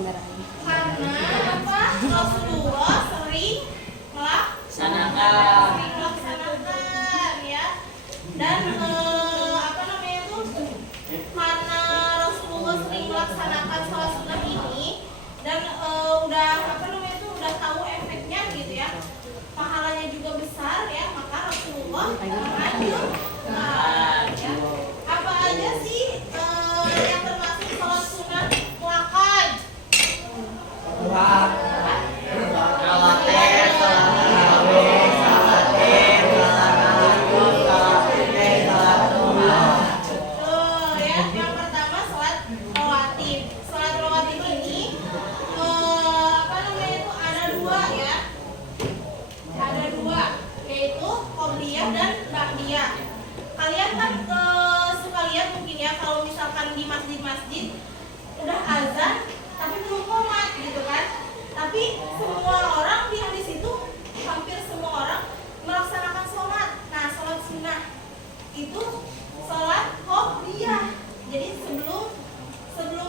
Karena apa? Rasulullah sering melaksanakan ya. Dan apa namanya itu? Karena Rasulullah sering melaksanakan sholat sunnah ini dan udah apa namanya itu udah tahu efeknya gitu ya. Pahalanya juga besar ya, maka Rasulullah menganjurkan ya. Apa aja sih yang termasuk sholat sunnah muakkad? Yang pertama sholat rawatib. Sholat rawatib ini apa namanya itu ada dua ya. Ada dua, yaitu qobliyah dan ba'diyah. Kalian kan suka lihat mungkin ya kalau misalkan di masjid-masjid udah azan tapi belum qomat gitu kan. Tapi semua orang yang di situ, hampir semua orang melaksanakan sholat. Nah, sholat sunnah itu sholat qobliyah. Jadi sebelum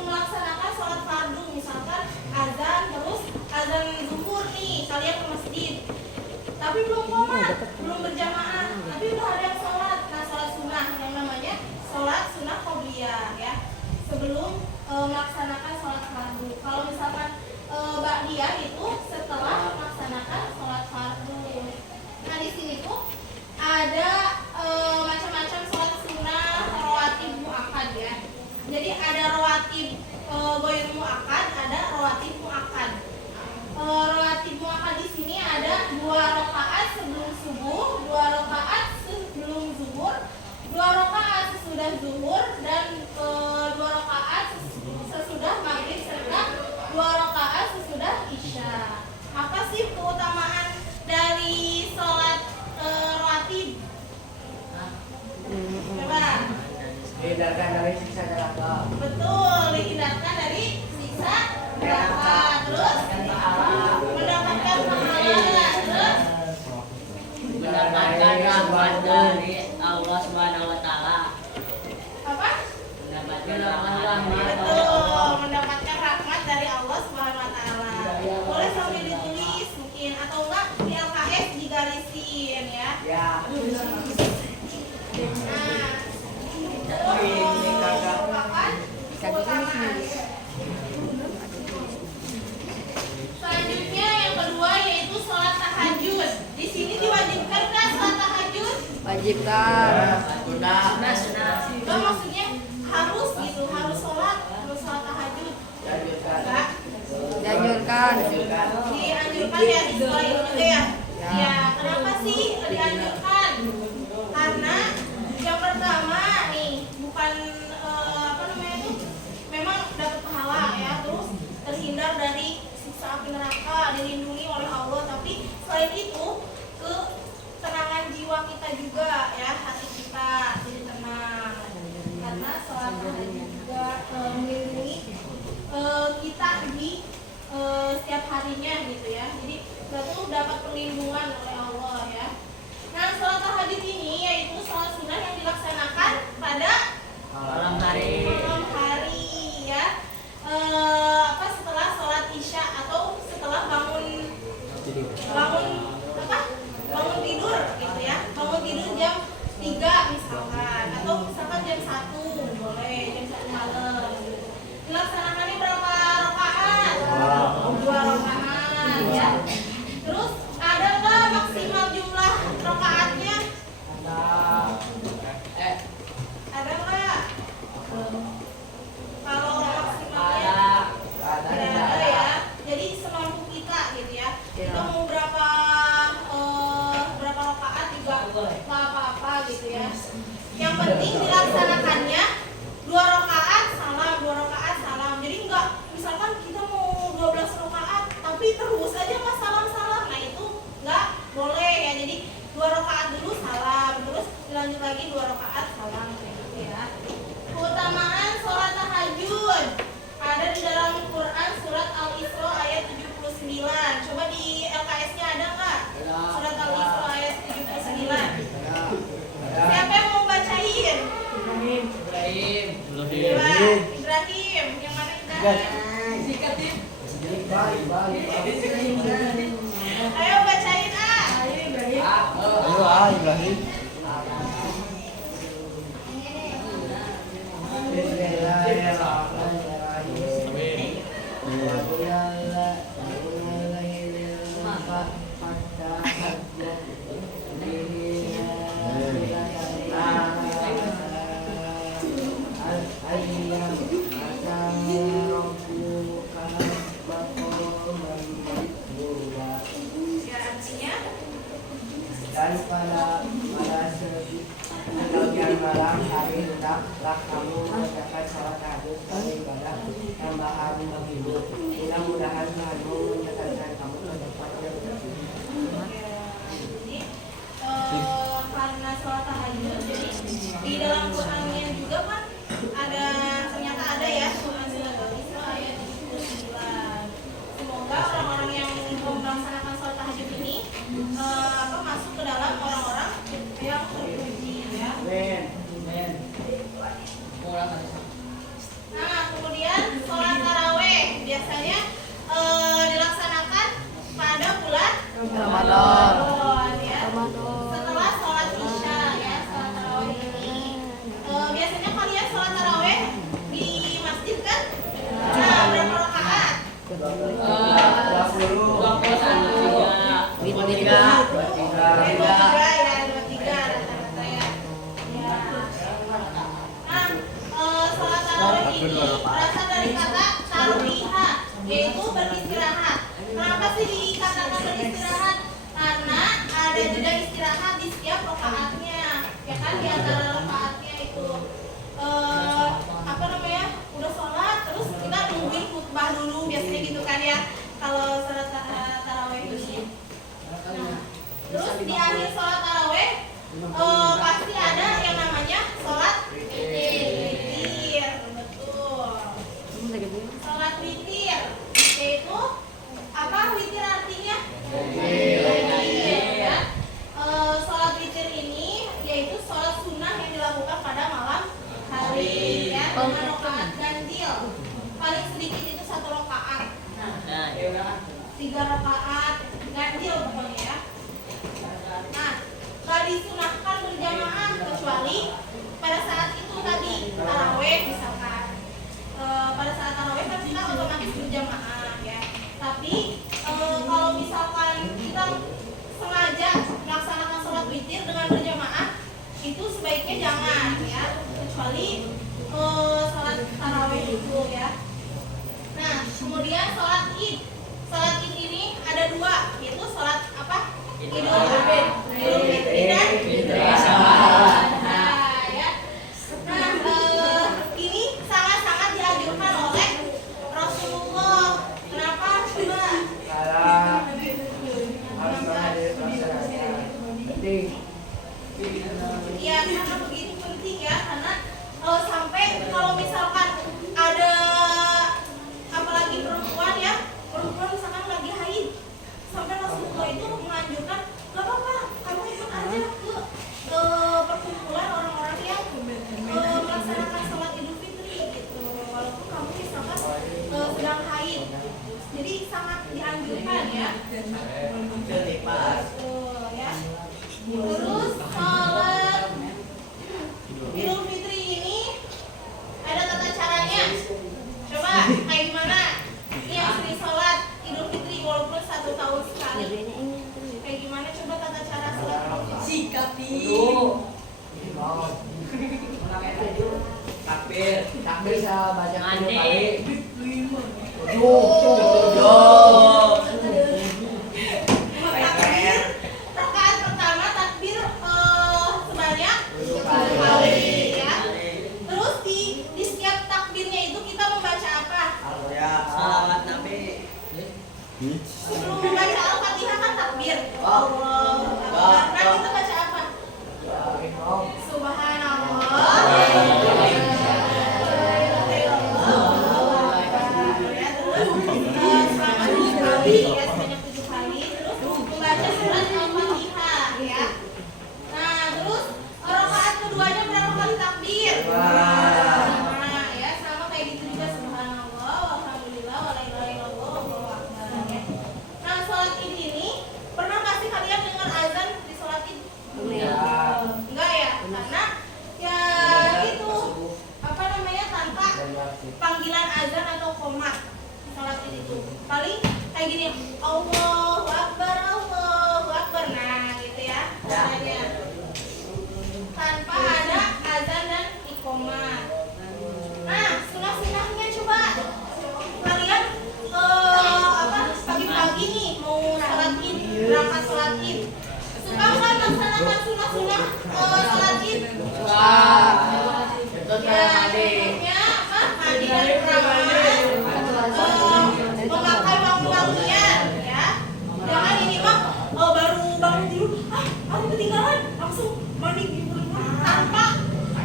melaksanakan sholat fardu, misalkan azan terus azan zuhur nih, kalian ke masjid. Tapi belum qomat, belum berjamaah, tapi udah ada yang sholat. Nah, sholat sunnah yang namanya sholat sunnah qobliyah ya. Sebelum melaksanakan sholat fardu. Kalau misalkan ba'diyah itu setelah melaksanakan sholat fardu. Nah, di sini tuh ada macam-macam sholat sunnah rawatib muakkad ya. Jadi ada rawatib ghair muakkad, ada rawatib muakkad. Rawatib muakkad di sini ada 2 rakaat sebelum subuh, 2 rakaat sebelum zuhur, 2 rakaat sesudah zuhur, dan 2 rakaat sesudah maghrib serta 2 rakaat sesudah isya. Apa sih keutamaan dari sholat rawatib? Coba. Dihindarkan dari siksa neraka. Betul, dihindarkan dari siksa neraka. Terus mendapatkan pahala. Terus mendapatkan rahmat dari Allah Subhanahu wa taala. apa? Mendapatkan rahmat. Betul, mendapatkan rahmat dari Allah Subhanahu wa taala. Boleh sambil ditulis mungkin atau enggak di LKS digarisin ya. Ya. Nah, merupakan keutamaan. Selanjutnya yang kedua yaitu sholat tahajud. Di sini diwajibkan nggak sholat tahajud? Wajibkan. Sunnah. Itu maksudnya harus gitu, harus sholat tahajud. Enggak? Dianjurkan. Dianjurkan ya di sekolah itu juga ya. Ya, kenapa sih dianjurkan? Karena yang pertama nih bukan apa namanya itu memang dapat pahala ya, terus terhindar dari siksa api neraka, dilindungi oleh Allah. Tapi selain itu ketenangan jiwa kita juga ya, hati kita jadi tenang karena sholat tahajud juga melindungi kita di setiap harinya gitu ya. Jadi kita tuh dapat perlindungan oleh Allah ya. Nah, sholat tahajud ini yaitu sholat sunnah yang dilaksanakan pada Malam hari. malam hari ya. Apa setelah sholat isya atau setelah bangun apa? Bangun tidur gitu ya. Bangun tidur jam 3 misalkan atau misalkan jam 1 boleh, jam 1 malam gitu. Dilaksanakannya berapa rakaat? 2 rakaat ya. Terus ada nggak maksimal jumlah rakaatnya? Ada nggak? Kalau maksimalnya tidak ada ya. Jadi semampu kita gitu ya. Kita mau berapa rakaat juga nggak apa-apa gitu ya. Yang penting dilaksanakannya 2 rakaat salam, 2 rakaat salam. Jadi nggak misalkan kita mau 12 rakaat tapi terus aja nggak salam-salam. Nah itu nggak boleh ya. Jadi 2 rakaat dulu salam, terus dilanjut lagi 2 rakaat salam gitu ya. Keutamaan sholat tahajud ada di dalam Quran surat Al-Isra ayat 79. Coba di LKS-nya ada nggak? Surat Al-Isra ayat 79. Siapa yang mau bacain? Ya, artinya Dan pada sebagian malam hari hendaklah kamu mengerjakan sholat tahajud sebagai ibadah tambahan bagimu. Mudah-mudahan Tuhanmu mendekatkan kamu ke tempatnya bersih. jadi karena sholat tahajud, jadi di dalam Qurannya juga kan ada, ternyata ada ya Quran surat Al-Isra ayat 79. Semoga orang-orang yang melaksanakan sholat tahajud ini masuk ke dalam orang-orang yang terpuji ya. Nah, kemudian sholat taraweh biasanya dilaksanakan pada bulan Ramadan. ya. Setelah sholat isya ya, sholat taraweh ini. Biasanya kalian sholat taraweh di masjid kan? Nah, berapa rakaat? 23. Ya, 23 rata-rata ya. Ya. Nah, sholat taraweh ini berasal dari kata tarwiha, yaitu beristirahat. Kenapa sih dikatakan beristirahat? Karena ada jeda istirahat di setiap rakaatnya, ya kan, di antara rakaatnya itu udah sholat terus kita nungguin khutbah dulu, biasanya gitu kan ya kalau sholat taraweh ini. Nah, terus di akhir sholat taraweh pasti ada yang namanya sholat witir, betul. Sholat witir yaitu apa? Witir artinya witir ya. Sholat witir ini yaitu sholat sunnah yang dilakukan pada malam hari ya, dengan rakaat ganjil. Paling sedikit itu 1 rakaat. 3 rakaat ganjil pokoknya ya. Nah, gak disunahkan berjamaah kecuali pada saat itu tadi taraweh misalkan. Pada saat taraweh kan kita otomatis berjamaah ya. Tapi kalau misalkan kita sengaja melaksanakan sholat witir dengan berjamaah, itu sebaiknya jangan ya, kecuali sholat taraweh itu ya. Nah, kemudian sholat id. Sholat id ini ada 2, yaitu sholat apa? Idul Fitri dan Idul Adha ya. Nah, ini sangat-sangat dianjurkan oleh Rasulullah. Kenapa? Coba. Harus menghadiri pelaksanaannya. Penting. Ya, karena begitu penting ya, karena sampai kalau misalkan ada apalagi perempuan ya, perempuan misalkan lagi haid, sampai Rasulullah itu menganjurkan, gak apa-apa, kamu ikut aja ke perkumpulan orang-orang yang melaksanakan sholat Idul Fitri gitu, walaupun kamu misalkan sedang haid. Jadi sangat dianjurkan ya. Betul ya. Terus sholat Idul Fitri ini ada tata caranya. Coba kayak gimana? Ini yang sering sholat Idul Fitri walaupun 1 tahun sekali. Kayak gimana? Id? Suka nggak melaksanakan sunah-sunah sholat Id? Itu Ya, saya mandi. contohnya apa? Mandi dari perawan, memakai wangi-wangian, ya. Jangan ini mah baru bangun tidur, aku ketinggalan, langsung mandi tanpa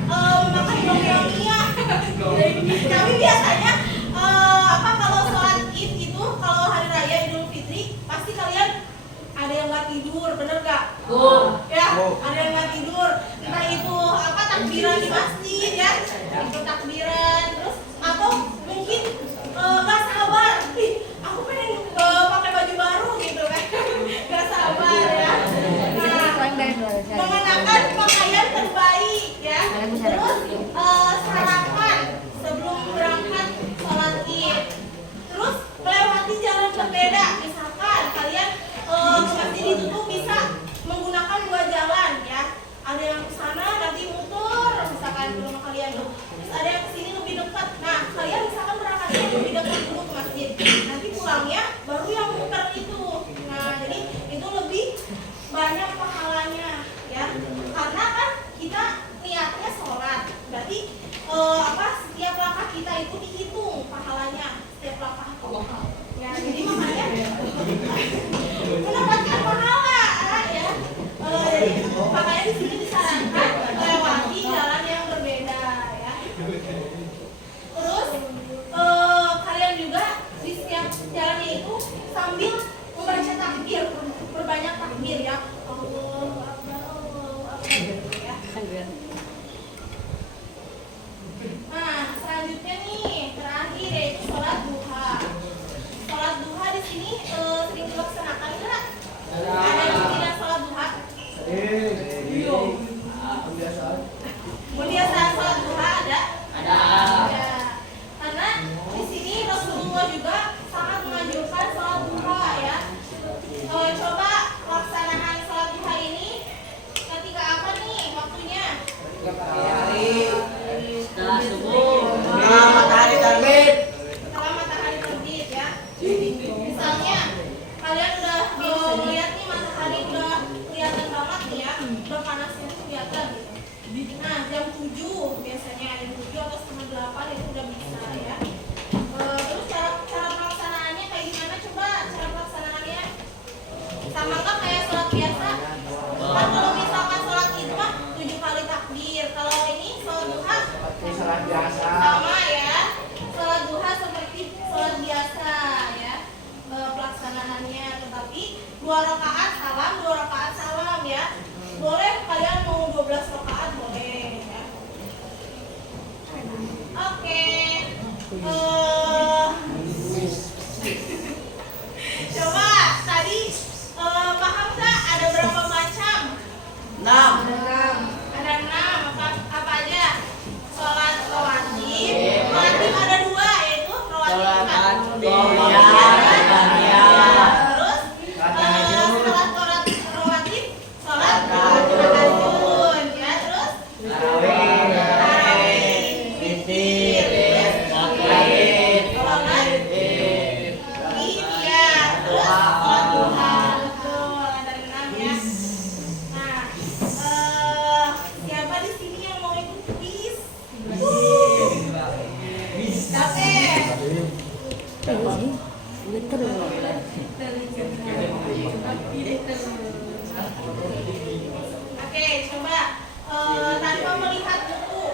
memakai wangi-wangian. Tapi biasanya apa kalau sholat Id itu kalau hari raya Idul Fitri pasti kalian ada yang nggak tidur, bener nggak? Ya, ada yang nggak tidur. Entah itu apa takbiran di masjid ya, ikut takbiran, terus atau mungkin nggak sabar, aku pengen pakai baju baru gitu kan, nggak sabar ya. Nah, mengenakan pakaian terbaik ya, terus sarapan sebelum berangkat sholat Id, terus melewati jalan berbeda, misalkan kalian masjid ditutup bisa menggunakan dua jalan ya, ada yang ke sana nanti muter misalkan ke rumah kalian tuh, terus ada yang kesini lebih dekat. Nah kalian misalkan berangkatnya lebih dekat dulu ke masjid, nanti pulangnya baru yang muter itu. Nah jadi itu lebih banyak pahalanya ya, karena kan kita niatnya sholat, berarti apa setiap langkah kita itu dihitung pahalanya setiap langkah ya, jadi makanya mendapatkan pahala ya. Jadi makanya di sini disarankan melewati jalan yang berbeda ya. Terus kalian juga di setiap jalannya itu sambil membaca takbir, berbanyak takbir ya. Allahu Akbar, Allahu Akbar gitu ya. Nah, selanjutnya nih terakhir yaitu sholat duha. Sholat duha di sini sering dilaksanakan enggak? Ada yang tidak sholat duha? Kebiasaan sholat duha ada? Ada. Karena di sini Rasulullah juga sangat menganjurkan sholat duha ya. Coba pelaksanaan sholat duha ini ketika apa nih waktunya? Setelah subuh. Matahari terbit. Setelah matahari terbit ya. Misalnya kalian udah melihat nih matahari udah kelihatan banget nih ya, udah panasnya tuh kelihatan gitu. Nah jam 7 biasanya, jam 7 atau setengah 8 itu udah bisa ya. Terus cara pelaksanaannya kayak gimana, coba cara pelaksanaannya sama nggak kayak sholat biasa? Kan kalau misalkan sholat Id mah 7 kali takbir, kalau ini sholat duha Sholat biasa. sama ya, sholat duha seperti sholat biasa ya pelaksanaannya, tetapi 2 rakaat salam ya. Boleh kalian mau 12 rakaat boleh ya. Oke. Coba tadi paham nggak ada berapa macam? 6. Ada 6. Apa aja? Sholat rawatib. Rawatib ada 2 yaitu rawatib terus sholat rawatib, sholat tahajud ya, terus tarawih, witir, sholat iya, terus sholat duha. Betul, ada 6 ya. Nah, siapa di sini yang mau ikut kuis? Oke, coba tanpa melihat buku.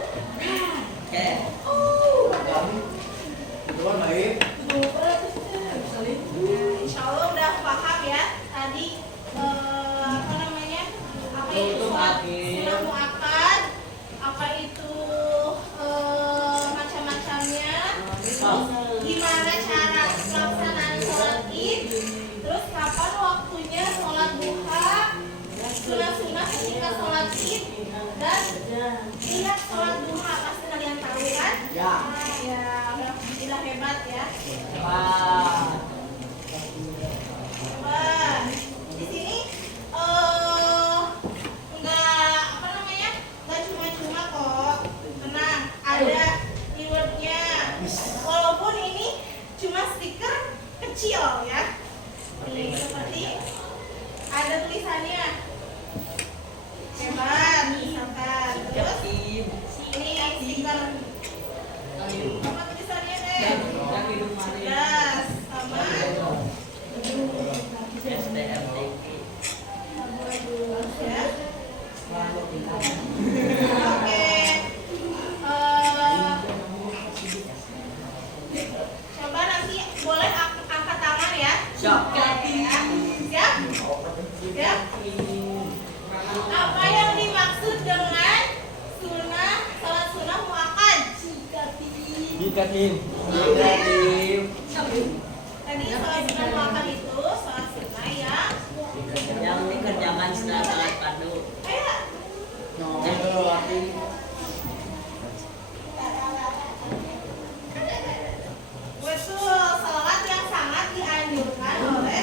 Insya Allah udah paham ya tadi apa namanya, apa itu sholat sunah muakkad, apa itu macam-macamnya, terus gimana cara pelaksanaan sholat Id, terus kapan waktunya sholat duha, sunah-sunah ketika sholat Id, dan lihat sholat duha pasti kalian tahu kan? Ya. Nah, ya, alhamdulillah hebat ya. Coba di sini nggak apa namanya, nggak cuma-cuma kok, tenang, ada keywordnya. Walaupun ini cuma stiker kecil ya, nih seperti ada tulisannya Ya. Oke. Coba nanti boleh angkat tangan ya. Siap. Siap? Siap? Apa yang dimaksud dengan salat sunnah muakkad? Dikatin. Tadi salat sunnah muakkad itu salat sunnah Yang dikerjakan setelah salat fardu. ayo. Betul, salat yang sangat dianjurkan oleh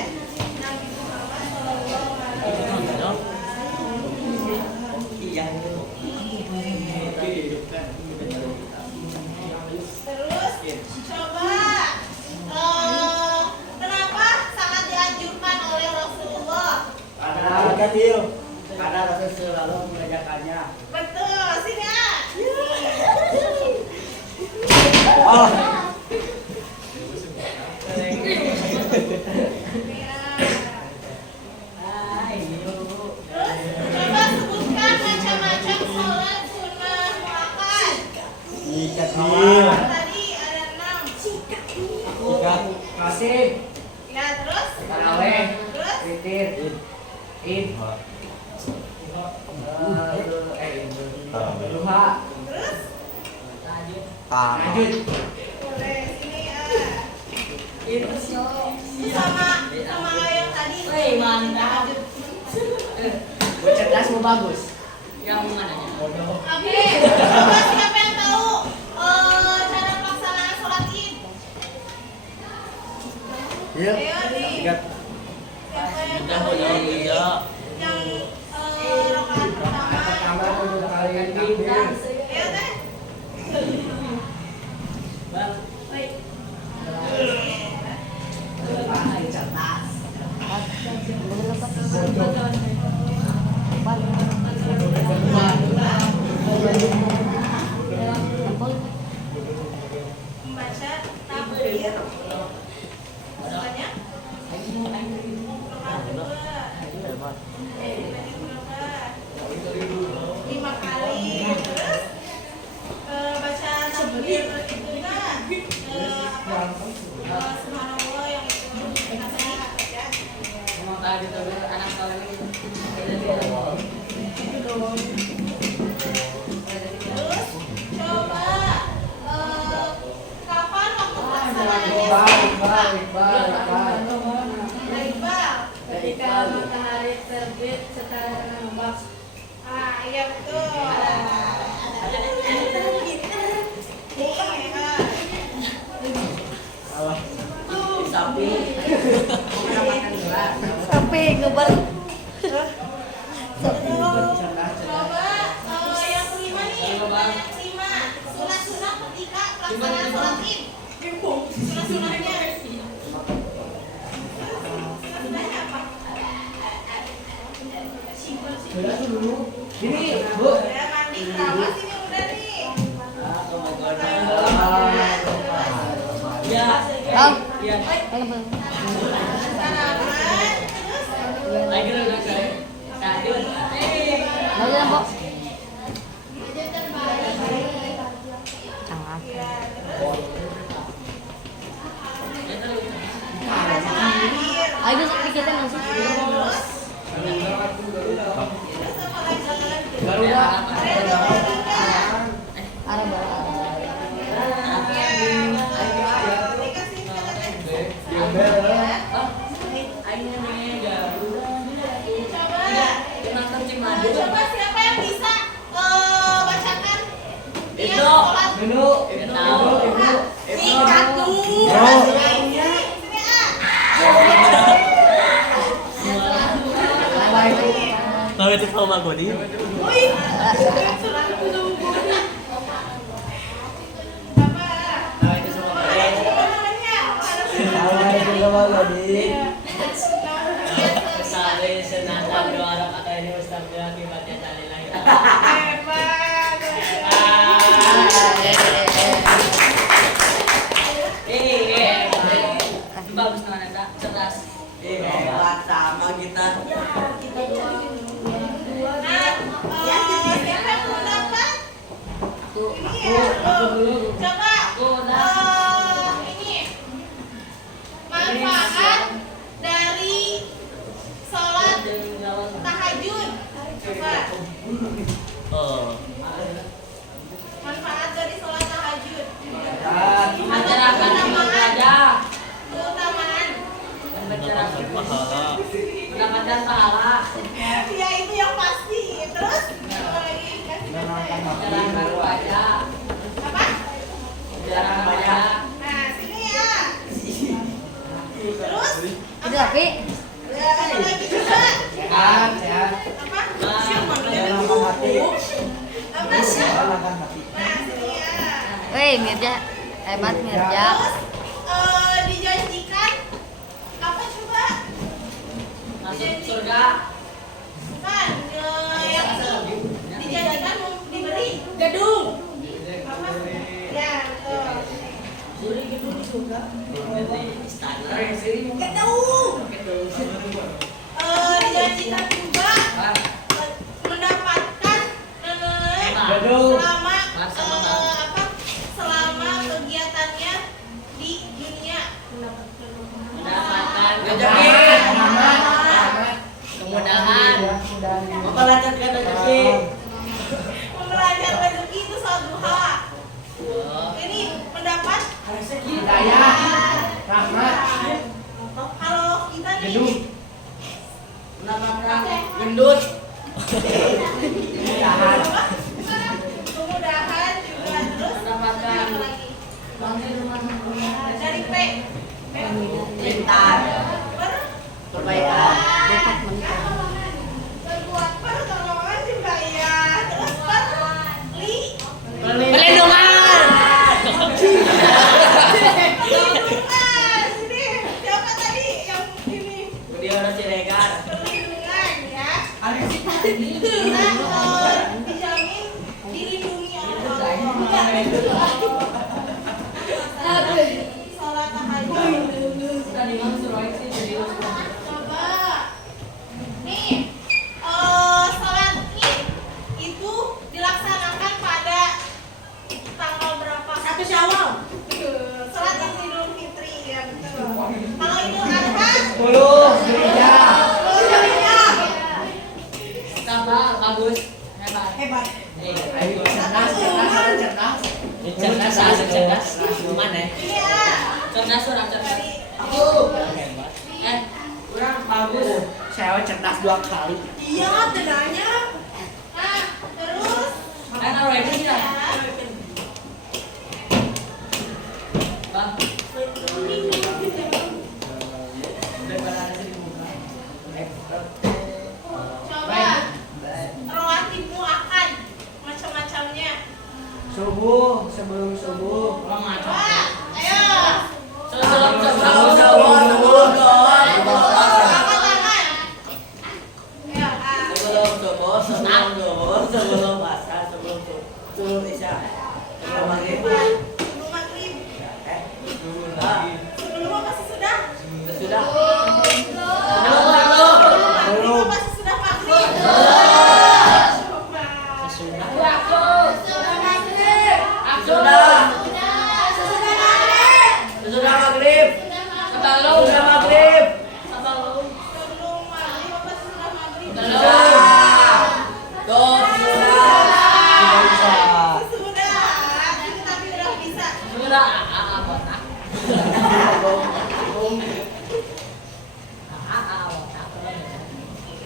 Nabi Muhammad SAW. Iya. Terus coba kenapa sangat dianjurkan oleh Rasulullah? Karena Rasul selalu mengerjakannya. Betul, sini ah. Oh. Terus coba sebutkan macam-macam salat sunnah muakkad. Dikatin. Tadi ada 6. Kasih. Ya, terus? Taraweh. Terus? Witir. Id. Duha. Terus? Lanjut. Boleh, sini ah. Sama yang tadi. Wih, mantap. Gue cerdas mau bagus. Yang mananya? Oke, coba siapa yang tahu cara pelaksanaan sholat Id? Iya. Ayo nih. Siapa yang tahu yang rakaat pertama? Tambah 7 kali takbir. Ayo teh. Bang. Membaca takbir. Banyak? Rakaat kedua. Tadi berapa? 5 kali. Terus baca takbir itu kan subhanallah yang itu nasib ya. Mau tadi tuh anak sekolah ini. Terus coba kapan waktu pelaksanaannya? Iqbal. Ketika matahari terbit secara nampak. Ah, iya betul. Sapi. Tapi ngebal. Coba yang kelima nih, yang kelima sunat-sunat ketika pelaksanaan sholat Id. Sunat-sunatnya. Sunat-sunatnya apa? Ini, Bu. Ya mandi keramas ini udah nih. Ya. Bang. Ya. Sarapan, terus Lagi dulu saya. Satu. Mau jalan, Pok? Jangan. ya terus baca akhir. Ayo kita masuk. Terus apa lagi? Garuda. Arah bawah. Dikasih coba siapa yang bisa bacakan dia sholat singkat tuh. Sini Tahu itu sama Godi? Wih, sholat dulu. Apa namanya? Kesalahan senang doa kata ini Ustaz akibatnya tali lagi. Hebat. Bagus teman Anda, cerdas. Hebat sama kita. Kita doang. Coba ini manfaat dari sholat tahajud. Coba manfaat dari sholat tahajud. Ajarkan ibadah. Keutamaan. Mendapatkan pahala. Ya itu yang pasti. Terus apa lagi? Ajarkan ibadah. Apa? Ajarkan ibadah. Nah sini ya. Terus Itu tapi apa lagi coba? Sehat, sehat. Apa? Menenangkan hati. Apa sih? Menenangkan hati. Nah sini ya. weh Mirja. Hebat Mirja. Terus dijanjikan apa coba? Masuk surga. Kan yang ini dijanjikan mau diberi gedung. Apa? Ya betul. Istana. Gedung. Dijanjikan juga mendapatkan Gedung. selama apa? Selama kegiatannya di dunia. Mendapatkan Selamat. kemudahan. Memperlancarkan rezeki. Memperlancar rezeki itu sholat duha. Ini mendapat Hidayah. Rahmat. kalau kita nih Gedung. Gendut. Kemudahan. kemudahan juga terus Mendapatkan apa lagi? Dari P. pintar. Baru Perbaikan. berbuat pertolongan juga ya. Terus baru Pelindungan. perlindungan. Sini siapa tadi yang ini? Dia orang Cilegan. Perlindungan ya. Kita dijamin dilindungi oleh Allah. Sholat tahajud. Tadi mang suruh sih jadi Coba nih sholat id itu dilaksanakan pada tanggal berapa? 1 Syawal. Sholat Idul Fitri ya betul. Kalau Idul Adha 10 Zulhijjah. Tambah bagus. Hebat. Ayo cerdas, cerdas, ada cerdas. Cerdas. Gimana? Iya. Cerdas orang cerdas. Dari Kurang bagus. Saya cerdas 2 kali. iya tenanya. Nah terus Kan already ya. ya. Bang. Coba rawatib muakan macam-macamnya. Subuh, sebelum subuh. Coba ayo. Sebelum Angkat tangan. Ya, sebelum asar, sebelum isya. Sebelum maghrib. sebelum maghrib. Sebelum apa sih sudah? Sudah. Sebelum maghrib apa sih sudah maghrib? Coba. Sudah. Sudah maghrib. Sudah. Sesudah maghrib. Sudah maghrib. Sebelum Sudah maghrib. sebelum maghrib apa sih sudah maghrib? Sesudah. Itu tapi udah bisa. Sudah.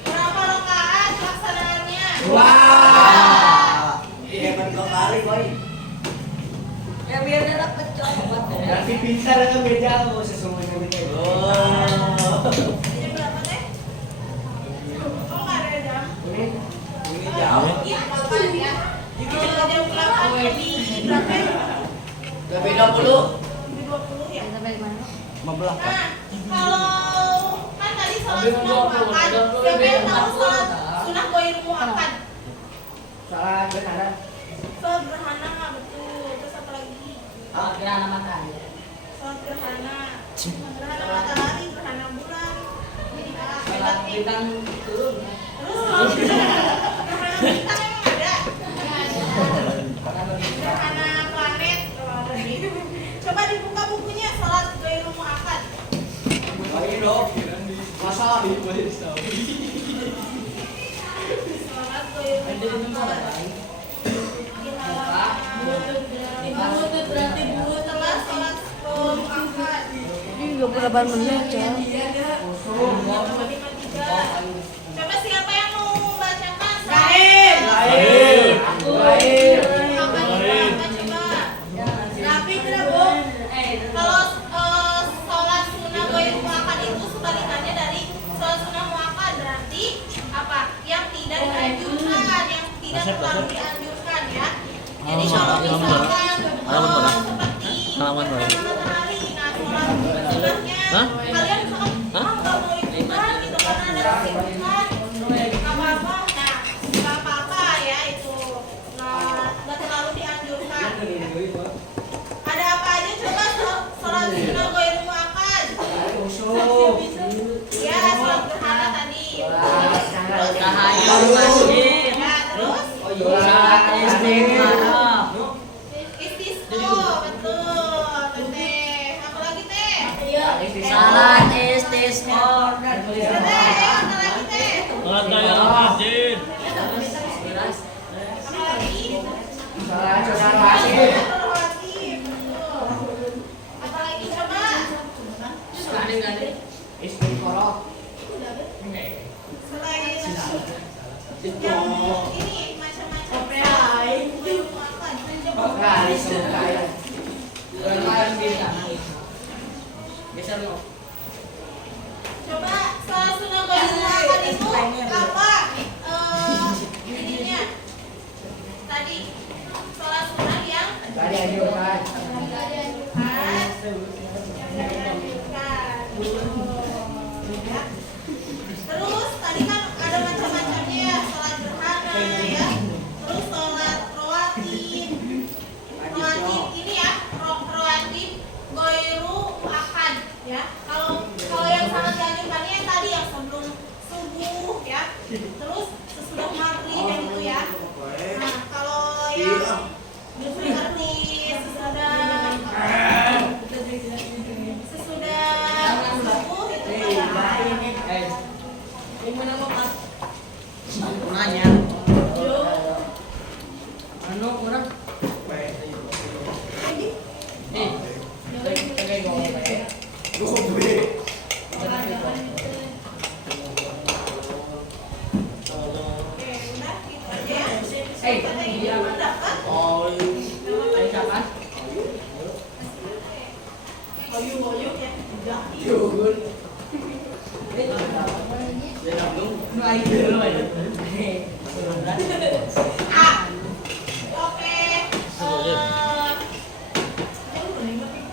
Berapa rakaat pelaksanaannya? Wah. Hebat kali, boy. Ya biar dia dapat coklat. Berarti pintar kan beda mau sesungguhnya beda. Jam berapa teh? Oh nggak ada jam. Ini Iya kapan ya? Jam berapa di berapa? Lebih 20. Di 20 ya. Sampai di mana? 15. Nah kalau kan tadi sholat sunah muakan, siapa yang tahu sholat sunah goir muakan? Salah gerhana. Sholat gerhana nggak betul. Terus apa lagi? Gerhana matahari. Sholat gerhana, gerhana matahari, gerhana bulan. Nah, Sholat hebat nih. bintang turun. Terus sholat gerhana bintang emang ada? Gerhana planet. Sholat goyang muakad. Setelah sholat muakad. Ini 28 menit, Cak. Coba siapa yang mau bacakan? Lain. Apa coba? Rapi tidak, Bu? Kalau sholat sunnah goyang muakad itu sebalikannya dari sholat sunnah muakad, berarti apa? Yang tidak dianjurkan, yang tidak terlalu dianjurkan ya. Jadi kalau misalkan seperti matahari, nah sholat sunnahnya kalian misalkan nggak mau ikutan gitu karena ada kesibukan, nggak apa-apa. Nah nggak apa-apa ya itu, nggak terlalu dianjurkan. Ada apa aja coba sholat sunnah goyang muakad? Ya sholat gerhana tadi. Tahayul masjid. Ya terus Sholat istiqamah. istisqo, betul. Teh, apa lagi teh? Salat istisqa. Teh, apa lagi teh? Sholat tahiyatul masjid. Apa lagi? Sholat rawatib. Rawatib, betul. Apa lagi coba? Istiqoroh. Selain yang ini macam-macam. Nah, disukai. Coba sholat sunnah goyang muakad itu apa? Ininya tadi sholat sunnah yang Tadi anjurkan. tidak dianjurkan, yang tidak dianjurkan. Ya. Terus tadi kan ada macam-macamnya ya, sholat gerhana ya, terus sholat rawatib. Rawatib ini ya, rawatib goiru muakad ya. Kalau yang sangat dianjurkannya yang tadi yang sebelum subuh ya, terus sesudah maghrib yang itu ya. Nah kalau yang seperti sesudah subuh itu Nanya. Anu kurang?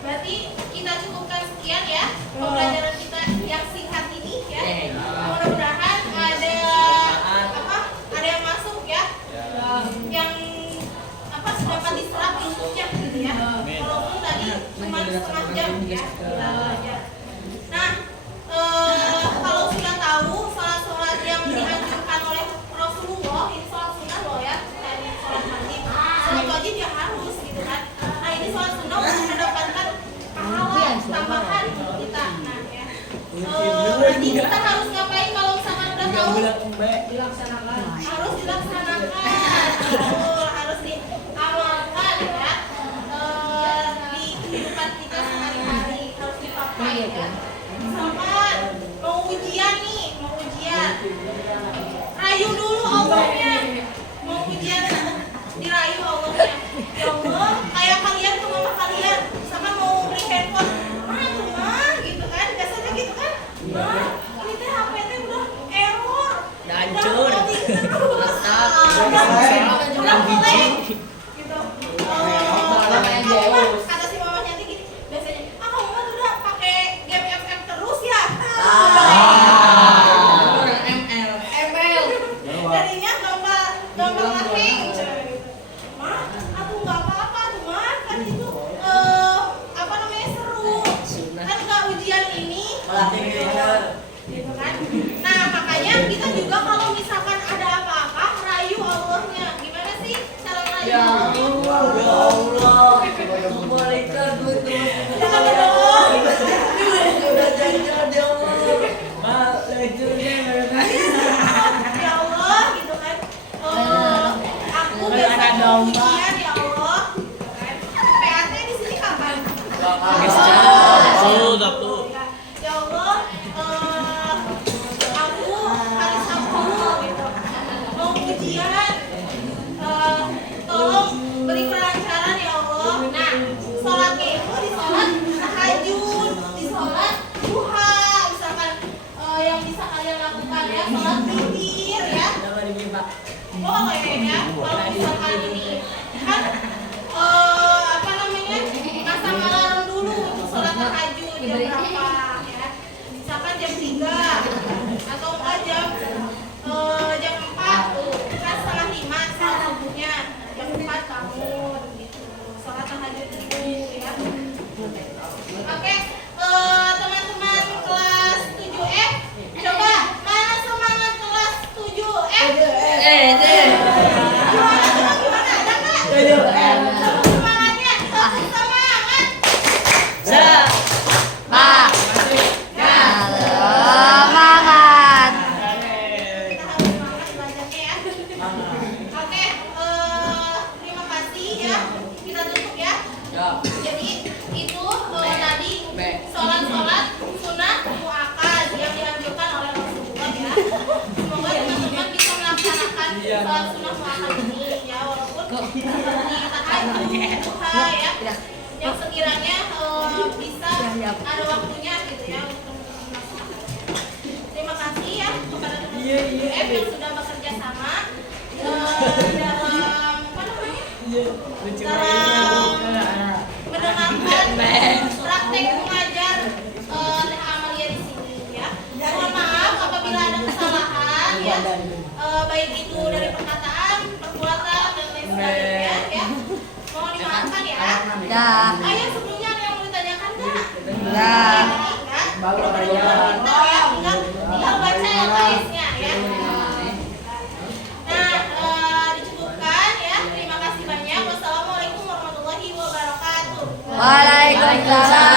Berarti kita cukupkan sekian ya pembelajaran kita yang singkat ini ya. Mudah-mudahan ada ada yang masuk ya, yang dapat diserap ilmunya gitu ya. Walaupun tadi cuma setengah jam ya kita belajar. Nah, kalau sudah tahu sholat-sholat yang dianjurkan oleh Rasulullah, ini sholat sunnah loh ya, tadi sholat wajib, sholat wajib ya harus gitu kan. Nah ini sholat sunnah untuk mendapatkan pahala tambahan kita. Nah ya, nanti kita harus ngapain kalau misalkan udah tahu? Harus dilaksanakan, betul, harus diamalkan ya, di kehidupan kita sehari-hari harus dipakai ya. Misalkan mau ujian nih, mau ujian, rayu dulu Allahnya, mau ujian dirayu Allahnya. Ya Allah, kayak kalian ke mama kalian, misalkan mau beli handphone, tuh mah gitu kan, biasanya gitu kan, ini teh HP teh udah error, Udah hancur. udah mulai gitu. Kata si mamanya gini, biasanya, kamu mah udah pakai game FF terus ya. ML. Jadinya gampang ngehang. Mah, aku nggak apa-apa tuh mah, kan itu apa namanya seru. Kan nggak ujian ini. Gitu kan. Nah makanya kita juga kalau misalkan ada apa-apa rayu Allahnya, gimana sih cara ujian ya Allah. PAT di sini kapan? Sabtu. Ya Allah, aku hari Sabtu gitu mau ujian. Tolong beri kelancaran ya Allah. Nah, sholatnya itu di sholat tahajud, di sholat duha, misalkan yang bisa kalian lakukan ya, sholat witir ya. Boleh ya, kalau misalkan ini kan apa namanya, pasang alarm dulu untuk sholat tahajud jam berapa ya. Misalkan jam 3 atau enggak jam 4 tuh kan setengah 5 sholat subuhnya, jam 4 bangun gitu, sholat tahajud dulu ya. Oke, teman-teman kelas 7F, coba mana semangat kelas 7F? Gimana? Ada nggak? Semangatnya, semangat. Semangat. Kita harus semangat belajarnya ya. Oke, terima kasih ya. Kita tutup ya. Jadi itu tadi sholat sunnah muakkad yang dianjurkan oleh Rasulullah ya. Semoga teman-teman bisa melaksanakan sholat sunnah muakkad ini ya, walaupun di tahajud duha ya, yang sekiranya bisa ada waktunya gitu ya untuk melaksanakan. Terima kasih ya kepada teman-teman yang sudah bekerja sama dalam apa namanya? Dalam mendengarkan praktek mengajar Teh Amalia di sini ya. Mohon maaf apabila ada kesalahan ya, baik itu dari perkataan, perbuatan dan lain sebagainya ya. Mohon dimaafkan ya. Dah. Ayo sebelumnya ada yang mau ditanyakan nggak? Dah. Enggak? Baru ada Pintar yang ya, tinggal baca LKS-nya ya. Nah, dicukupkan ya. Terima kasih banyak. Wassalamualaikum warahmatullahi wabarakatuh. Waalaikumsalam.